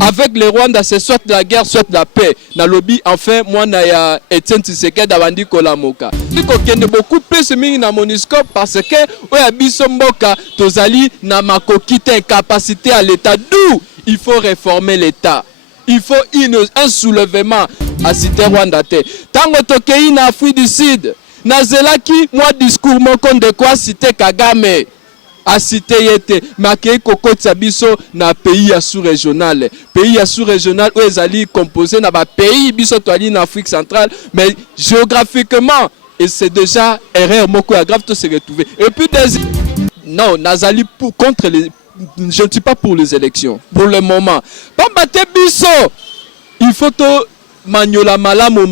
avec le Rwanda c'est soit la guerre soit la paix. Na lobby enfin moi na ya Etienne Tshisekedi abandi kolamoka. Diko kende beaucoup plus mingi na MONUSCO parce que oya biso mboka tozali na makokite capacité à l'état d'où il faut réformer l'état. Il faut un soulèvement à cité Rwanda te. Tango tokei na Afrique du Sud. Nazelaki moi discours moko de quoi cité Kagame. A cité yete makei kokotsa biso na pays ya sous-régional. Pays ya sous-régional où ezali composé na ba pays biso toali na Afrique centrale mais géographiquement et c'est déjà erreur moko ya grave to se retrouver. Et puis non, nazali pour contre les je ne suis pas pour les élections pour le moment. Pambate biso il faut to manyola malamu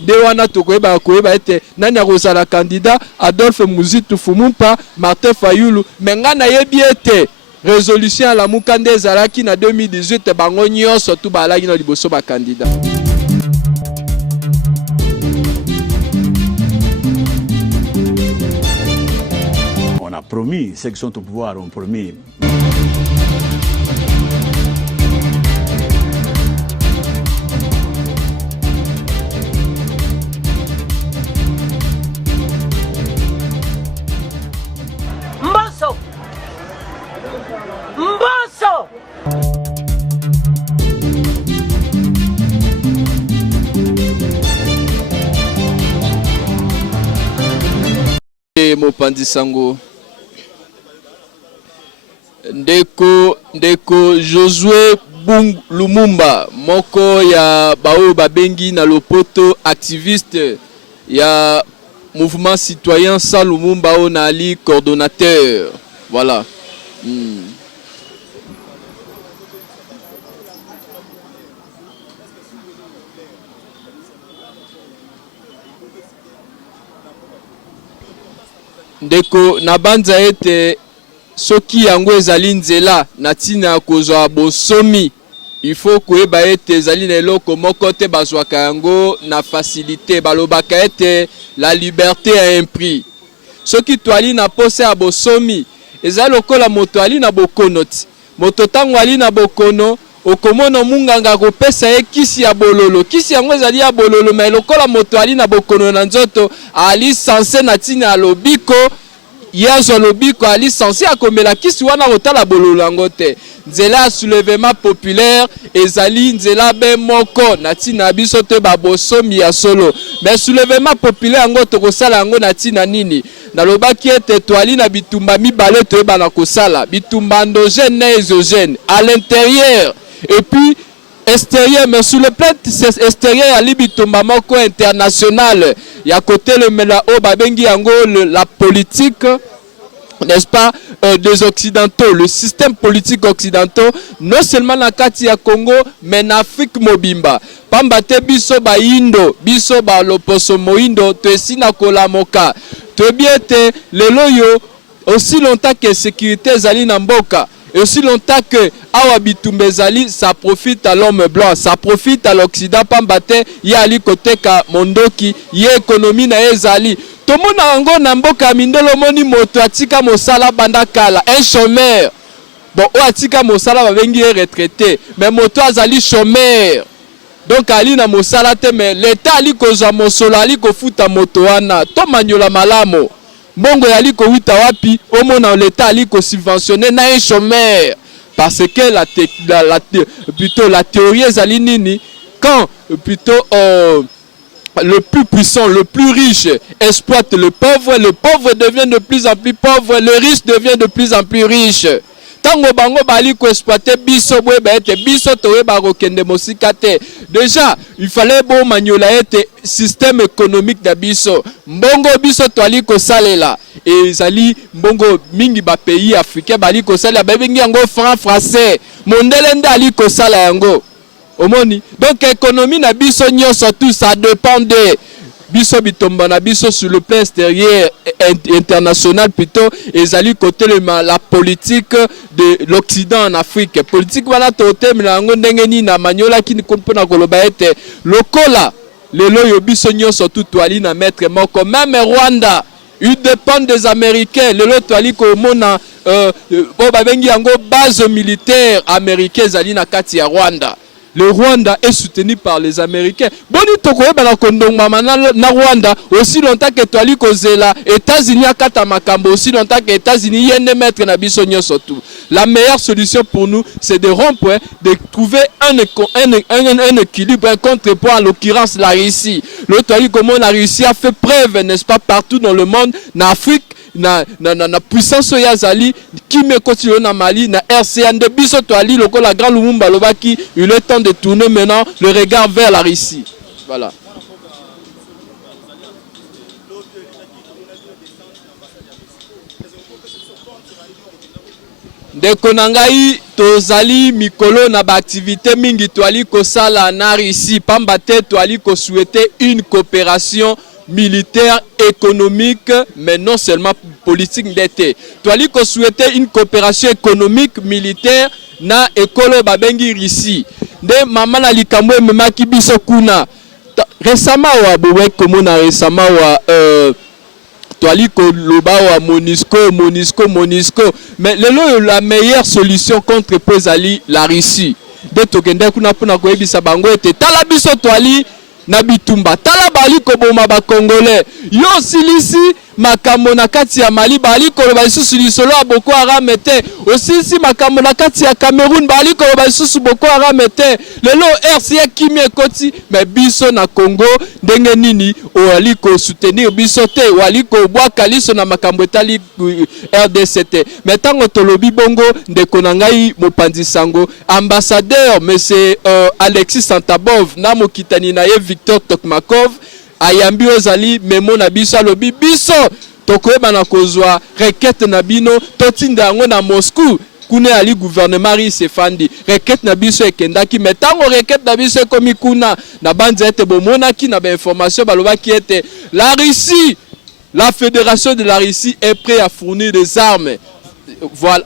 de wana tokoyeba koyeba ete nani akozala candidat Adolphe Muzitu Fumumpa Martin Fayulu menga na yebi ete résolution à la mukande ezalaki na 2018 bango nyonso tu balaki na liboso ba candidat. On a promis, ceux qui sont au pouvoir ont promis. Mbosso! Mopandi sango ndeko Josué Lumumba moko ya bao babengi na lopoto activiste ya mouvement citoyen sans Lumumba on ali coordonnateur voilà. Ndeko na banza ete soki yango ezali nzela na tina kozwa bosomi il faut koyeba ete ezali na eloko moko te bazwaka yango na facilité balobaka ete la liberté a un prix. Soki toali na pose ya bosomi ezali lokola moto ali na bokono ti moto tango ali na bokono okomono munganga kopesa ye kisi ya bololo kisi yango ezali ya bololo mais lokola moto ali na bokono na nzoto ali censé na tina ya lobiko yazo lobiko ali censé akomela kisi wana otala bololo yango te. Nzela soulèvement populaire ezali nzela be moko na tina biso te babosomi ya solo mais soulèvement populaire yango tokosala yango na tina nini nalobaki ete toali na bitumba mibale toyeba na kosala bitumba endogène na exogène à l'intérieur et puis extérieur mais sur le plan extérieur ya libitumba moko international ya côté le mela o babengi yango la politique n'est-ce pas des occidentaux le système politique occidentaux non seulement na kati ya Congo mais en Afrique mobimba pambate biso ba indo biso ba loposo moindo to esina kolamoka to biete lelo yo aussi longtemps que sécurité ezali na mboka et aussi longtemps que awa bitumba ezali ça profite à l'homme blanc ça profite à l'Occident pambate ya ali côté ka mondoki ye économie na ezali tomona yango na mboka mindelo moni moto atika mosala banda kala un chômeur bon o atika mosala babengi retraité mais moto azali chômeur donc ali na mosala te mais l'état ali kozwa mosolo ali kofuta moto wana to manyola malamo mbongo yali ko wita wapi omona l'état ali ko subventionner na un chômeur parce que plutôt la théorie ezali nini quand plutôt le plus puissant, le plus riche exploite le pauvre devient de plus en plus pauvre, le riche devient de plus en plus riche. Tango bango bali ko exploiter biso boye ba ete biso towe ba kokende mosika te. Déjà, il fallait bon maniola ete système économique da biso. Mbongo biso to ali ko salela et zali mbongo mingi ba pays africain bali ko salela ba bengi yango franc français. Mondele nda ali ko sala yango. Omoni. Donc économie na biso nyonso tout ça dépend de biso bitomba na biso sur le plan extérieur international plutôt ezali côté la politique de l'Occident en Afrique politique wana tote milango ndenge ni na manyola kini kompona koloba ete lokola lelo yo biso nyonso tout toali na maître moko même Rwanda Ils dépendent des Américains. Le lot ali ko mona babengi yango base militaire américaine zali na kati ya Rwanda. Le Rwanda est soutenu par les Américains. Boni tokoye bana kondongma na Rwanda aussi longtemps que toali kozela États-Unis akata makambo aussi longtemps que États-Unis yene mettre na biso nyonso tout. La meilleure solution pour nous c'est de rompre, de trouver un équilibre, un contrepoint, en l'occurrence la Russie. Le toali comment la Russie a fait preuve, n'est-ce pas, partout dans le monde, en Afrique. Na puissance ya zali qui me continue na Mali na RCN de biso to ali loko la grand Lumumba lobaki, il est temps de tourner maintenant le regard vers la Russie. Voilà. De konangai tozali mikolo na ba activité mingi to ali ko sala na Russie pamba te to ali ko souhaiter une coopération militaire, économique, mais non seulement politique d'été. Toali ko souhaiter une coopération économique, militaire na ekolo babengi Russie. De mama na likambo memaki biso kuna. Récemment wa bowe komona récemment wa toali ko loba wa Monisco. Mais la meilleure solution contre Pozali la Russie. De tokende kuna pona ko ebisa bango ete tala biso toali na bitumba tala bali ko boma ba congolais yo silisi makambo na kati ya Mali bali ko ba isusu lisolo ya Boko Haram ete aussi makambo na kati ya Cameroun bali ko ba isusu Boko Haram ete lelo RCA kimi ekoti mais biso na Congo ndenge nini o ali ko soutenir biso te wali ko bwaka liso na makambo etali RDCT mais tango tolobi bongo ndeko na ngai mopanzi sango ambassadeur monsieur Alexis Santabov na mokitani na ye Victor Tokmakov ayambi ozali memo na biso alobi biso tokoyeba na kozwa requête na bino totinda yango na Moscou kuna ali gouvernement rise fandi requête na biso ekendaki metango requête na biso ekomi kuna na banza ete bomonaki na ba information balobaki ete la Russie, la fédération de la Russie est prête à fournir des armes. Voilà.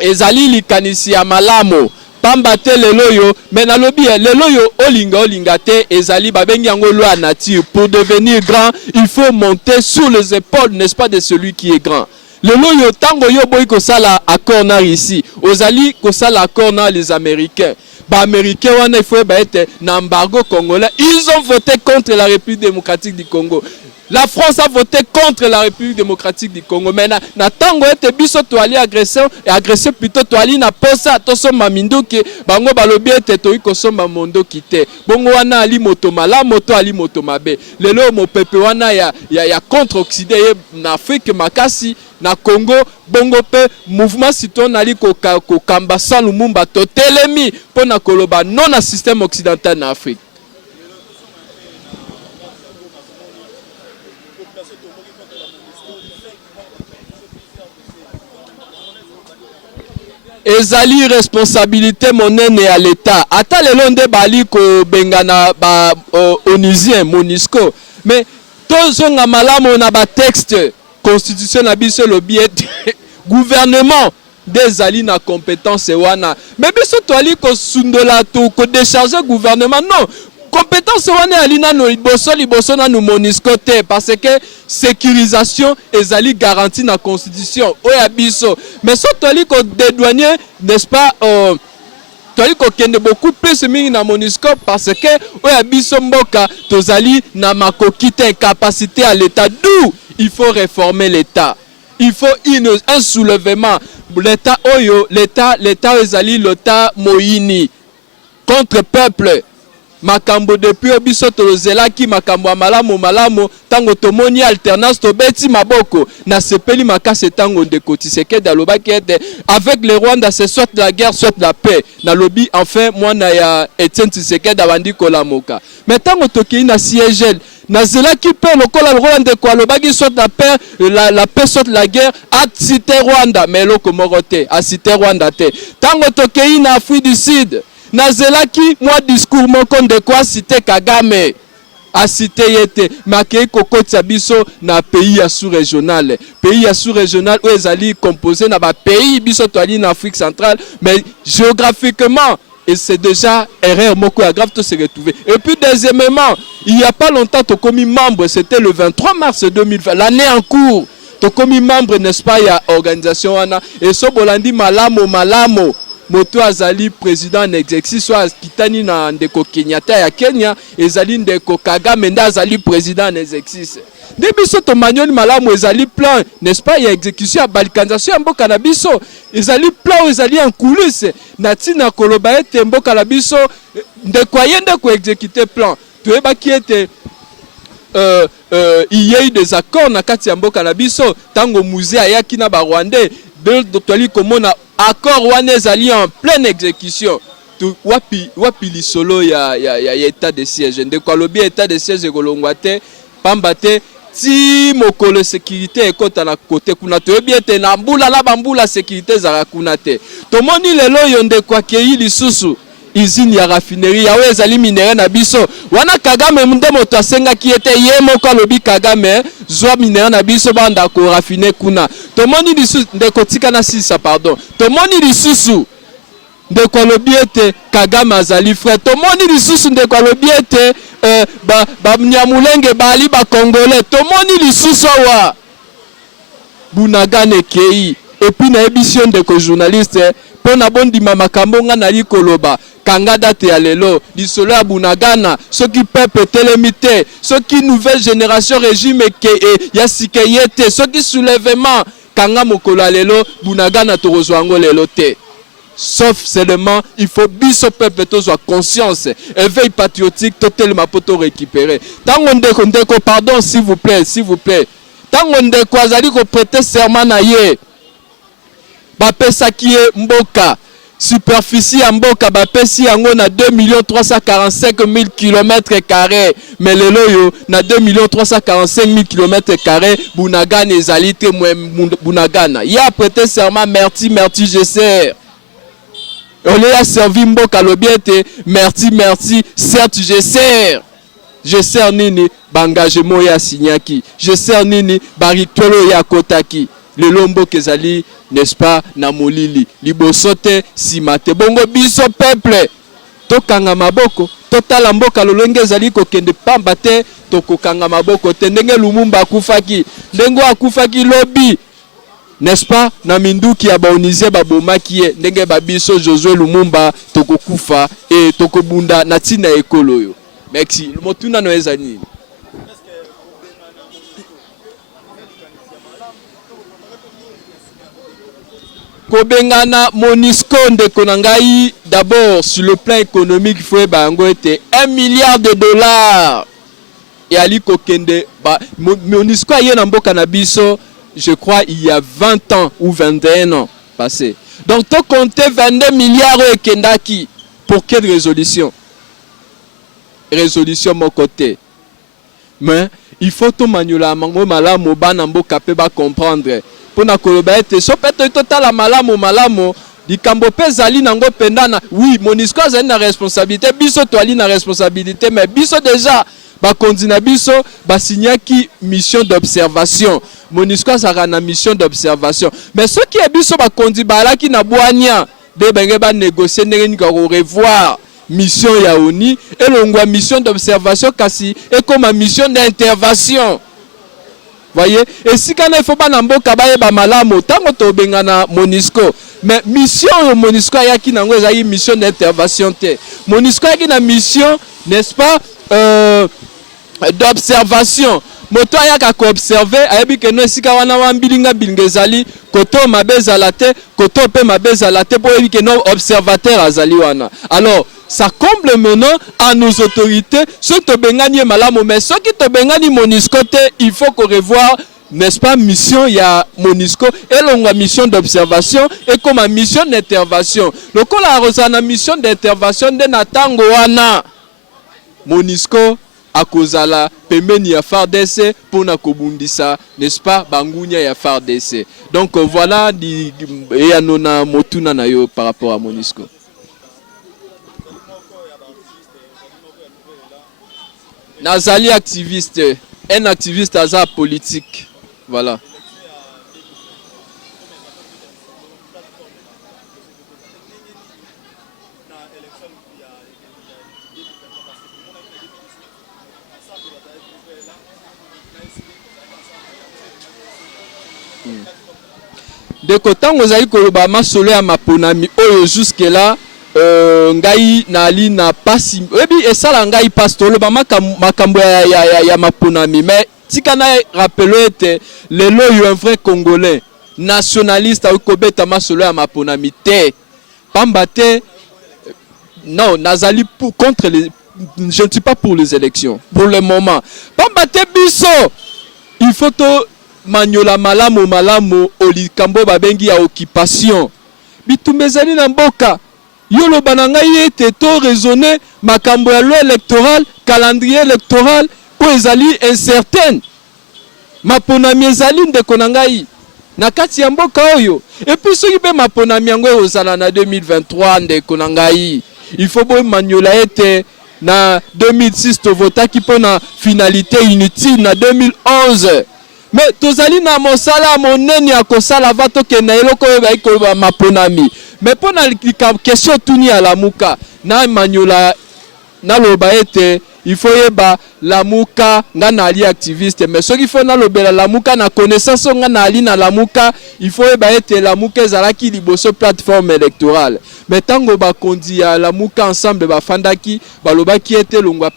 Ezali likanisi ya malamo pambate leloyo mena lobi leloyo olinga te ezali babengi yango loi nature. Pour devenir grand il faut monter sur les épaules, n'est-ce pas, de celui qui est grand. Leloyo tango yo boy ko sala accord na ici ozali ko sala accord na les Américains. Ba Américains wana il faut ba être na embargo congolais. Ils ont voté contre la République démocratique du Congo. La France a voté contre la République démocratique du Congo. Mais na tango ete biso to ali agression et agression plutôt to ali na posa to somba minduki bango balobi ete to iko somba mondo kite. Bongo wana ali moto mala moto ali moto mabe. Lelo mo pepe wana ya contre Occident na Afrique makasi na Congo bongo pe mouvement citoyen ali ko kamba sans Lumumba to telemi pona koloba non na système occidental na Afrique. Ezali responsabilité monene à l'État. Ata lelo nde bali ko bengana ba onusien Monisco. Mais tozonga malamu na ba texte constitution na biso lobi ete gouvernement des ali na compétence wana. Mais biso to ali ko sundola to ko décharger gouvernement non. Compétence wana alina no liboso na no Monisco te parce que sécurisation ezali garantie na constitution oya biso mais so toli ko dédouanier n'est-ce pas toli ko kende beaucoup plus mingi na Monisco parce que oya biso mboka tozali na makoki te capacité à l'état d'où il faut réformer l'état. Il faut un soulèvement l'état oyo l'état ezali l'état moyini contre peuple. Makambo depuis obiso tozelaki makambo malamu tango tomoni alternance to beti maboko na sepeli makase tango de kotiseke dalobaki ete avec le Rwanda c'est soit la guerre soit la paix na lobby enfin mwana ya Etienne Tshisekedi abandi kolamoka mais tango toki na siège na zelaki pe lokola Rwanda ko alobaki soit la paix soit la guerre a cité Rwanda mais loko morote a cité Rwanda te tango toki na Afrique du Sud nazelaki moi discours moko de quoi citer Kagame a cité yete makei kokotsa biso na pays ya sous-régional où ezali composé na ba pays biso to ali na Afrique centrale mais géographiquement et c'est déjà erreur moko ya grave to se retrouver et puis deuxièmement Il n'y a pas longtemps, tu as commis membre, c'était le 23 mars 2020, l'année en cours. Tu as commis membre, n'est-ce pas, il y a organisation. Et so bolandi malamo. Moto azali président en exercice, soit kitani na ndeko Kenyatta ya Kenya, ezali ndeko Kagame nda azali président en exercice. Debiso to manioni malamu ezali plan, n'est-ce pas, il y a exécution ya balikanisation ya mboka na biso. Ezali plan, ezali en coulisse. Natina koloba ete mboka na biso ndeko ayende ko exécuter plan. Toyebaki ete il y a eu des accords na kati ya mboka na biso tango musée ayaki na ba Rwandais de toli komona accord wana ezali en pleine exécution. Wapi lisolo ya état de siège ndeko alobi état de siège ekolongwa te pamba te ti mokolo sécurité ekota na kote kuna toyebi ete na mbula na bambula sécurité ezalaka kuna te. Tomoni lelo oyo ndeko akei lisusu usine ya raffinerie yawe ezali minere na biso wana Kagame nde moto asengaki ete ye moko alobi Kagame zwa minere na biso banda ko raffiner kuna. Tomoni lisusu ndeko tika na sisa pardon. Tomoni lisusu ndeko alobi ete Kagame azali frère. Tomoni lisusu ndeko alobi ete ba Nyamulenge bali ba Congolais. Tomoni lisusu wa Bunagana kei et puis na émission ndeko journaliste pona bondima makambo nga nali koloba kanga date ya lelo lisolo ya Bunagana soki peuple telemite soki nouvelle génération régime ke ya sikeyete soki soulèvement kanga mokolo ya lelo Bunagana torozwa ngo lelo te. Sauf seulement il faut biso peuple tozwa conscience éveil patriotique totel mapoto récupérer tango ndeko pardon s'il vous plaît tango ndeko azali ko prêter serment na ye bapesaki ye mboka superficie ya mboka bapesi yango na 2 345 000 km², mais lelo yo na 2 345 000 km². Bunagana ezali te Bunagana ya prêter serment merci je sers. On a servi mboka lobiete merci certes je sers nini bangagement ya signaki je sers nini barikolo ya kotaki le lombo kezali n'est-ce pas na molili libosote simate bongo biso peuple tokanga maboko totala mboka lolenge ezali kokende pamba te tokokanga maboko te ndenge Lumumba akufaki ndenge akufaki lobi n'est-ce pas na minduki ya baonizie babomaki ye ndenge babiso Josué Lumumba tokokufa et tokobunda na tina ekolo yo. Merci motuna no ezani Kobengana Monisco ndeko na ngai d'abord sur le plan économique faut bango ete 1 milliard de dollars et ali kokende ba Monisco aye na mboka na biso je crois il y a 20 ans ou 21 ans passé. Donc to compter 22 milliards et kendaki pour quelle résolution mon côté mais il faut to maniola mango malamu bana mboka pe ba comprendre pona koloba ete so peto total malamu likambo pe zali nango pendana oui Monisco azali na responsabilité biso to ali na responsabilité mais biso déjà ba kondina biso ba signaki mission d'observation Monisco azara na mission d'observation mais ceux qui biso ba kondi balaki na bwanya de benge ba négocier ndenge ko revoir mission ya ONU et longwa mission d'observation kasi et comme mission d'intervention. Voyez, et si quand il faut pas n'amboka baye ba malamu tango to bengana Monisco mais mission Monisco yaki nango ezali mission d'intervention te Monisco yaki na mission n'est-ce pas d'observation moto ayaka ko observer ayebi ke no esika wana wambilinga bilingezali koto mabeza la te koto pe mabeza la te po yebi ke no observateur azali wana. Alors ça comble maintenant à nos autorités ceux qui bengani malamu mais ceux qui te bengani Monisco te il faut qu'on revoie n'est-ce pas mission ya Monisco et longa mission d'observation et comme mission d'intervention lokola rozana mission d'intervention de natango wana Monisco akozala pembeni ya FARDC pona kobundisa n'est-ce pas bangunya ya FARDC. Donc voilà di ya nona motuna na yo par rapport à Monisco. Nazali activiste, un activiste aza politique. Voilà. de kotango ozali koloba masolo ya maponami oyo jusque là ngai nali na pasi ebi esala ngai pasi toloba makambo ya maponami mais tika na rappelo ete lelo yo un vrai congolais nationaliste akobeta masolo ya maponami te pamba te non nazali pour contre les je ne suis pas pour les élections pour le moment pamba te biso il faut to manyola malamu olikambo babengi ya occupation bitumbezali na mboka yolo bananga yete to raisonner makambo ya loi électorale calendrier électoral ko ezali incertaine maponami ezali ndeko na ngai na kati ya mboka oyo et puis soki pe maponami yango ezala na 2023 ndeko na ngai il faut bo manyola ete na 2006 to votaki po na finalité inutile na 2011 mais tozali na mosala monene ya kosala vato ke na eloko oyo bayi koloba maponami mais po na question tuni ya lamuka na manyola na loba ete il faut yeba lamuka nga na ali activiste mais soki faut na lobela lamuka na connaissance nga na ali na lamuka il faut yeba ete lamuka ezalaki liboso plateforme électorale mais tango bakondi ya lamuka ensemble bafandaki balobaki ete longwa